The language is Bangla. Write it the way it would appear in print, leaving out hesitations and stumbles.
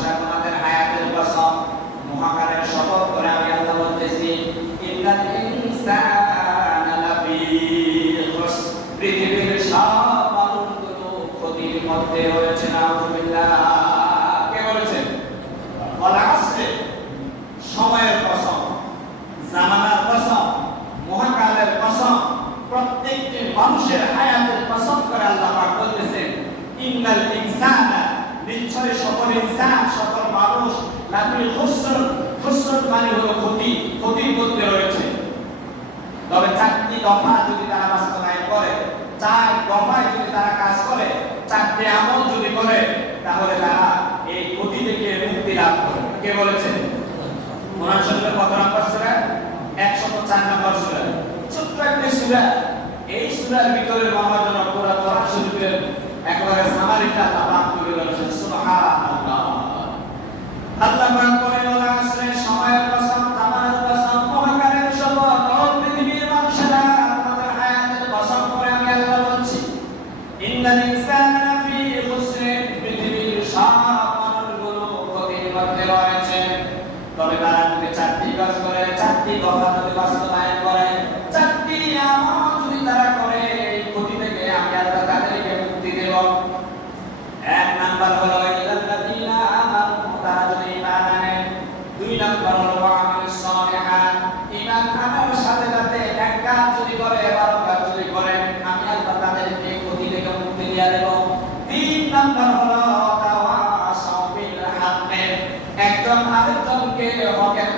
মানুষরা তোমাদের হায়াতের কসম, মহাকালের শপথ করে আমি আল্লাহ বলতেছি, ইন্নাল ইনসানা লাফি খুসর, পৃথিবীর সব মানুষগুলো ক্ষতির মধ্যে রয়েছে। নাউযুবিল্লাহ। কে বলেছেন? বলা আছে সময়ের কসম, জামানার কসম, মহাকালের কসম, প্রত্যেকটি মানুষের হায়াতের কসম করে আল্লাহ পাক বলতেছেন, ইন্নাল ইনসানা, নিশ্চয় সকল ইনসান, সকল মানুষ, লাফি খুসর, খুসর মানে হলো ক্ষতি, ক্ষতির মধ্যে রয়েছে। তবে চারটি দফা যদি তারা বাস্তবায়ন করে, চার দফায় যদি তারা কাজ করে, চারটি আমল যদি করে, তাহলে তারা এই ক্ষতি থেকে মুক্তি লাভ করে। কে বলেছেন? কোরআন শরীফের কত নম্বর সূরা? 104 নম্বর সূরা। ছোট্ট একটি সূরা। এই সূরার ভিতরে মহাজন পুরো কোরআন শরীফের একেবারে সামারিটা তাবাক করে রয়েছে। সুবহানাল্লাহ। আল্লাহ পাক বলেন, ওয়া আসরে, সময়ের কসম, জামানের কসম, মহাকালের শপথ, ও পৃথিবীর মানুষেরা, তোমাদের হায়াতের কসম করে আমি আল্লাহ বলছি, ইন্নাল ইনসানা লাফি খুসর, পৃথিবীর সব মানুষগুলো ক্ষতির মধ্যে রয়েছে। তবে তারা যদি চারটি কাজ করে, চারটি দফা যদি বাস্তবায়ন করে, চারটি আমল যদি তারা করে, এই ক্ষতি থেকে আমি আল্লাহ তাদেরকে মুক্তি দেব। এক নাম্বার হলো ইল্লাল্লাযীনা আমানু, তারা যদি ঈমান আনে। দুই নাম্বার হলো ওয়া আমিলুস সালিহাত, ঈমান আনার সাথে সাথে এক কাজ যদি করে, 12 কাজ যদি করে, আমি আল্লাহ তাদেরকে ক্ষতি থেকে মুক্তি দিয়ে দেব। তিন নাম্বার হলো তাওয়াসাউ বিল হাক্কি, একজন আরেকজনকে হকের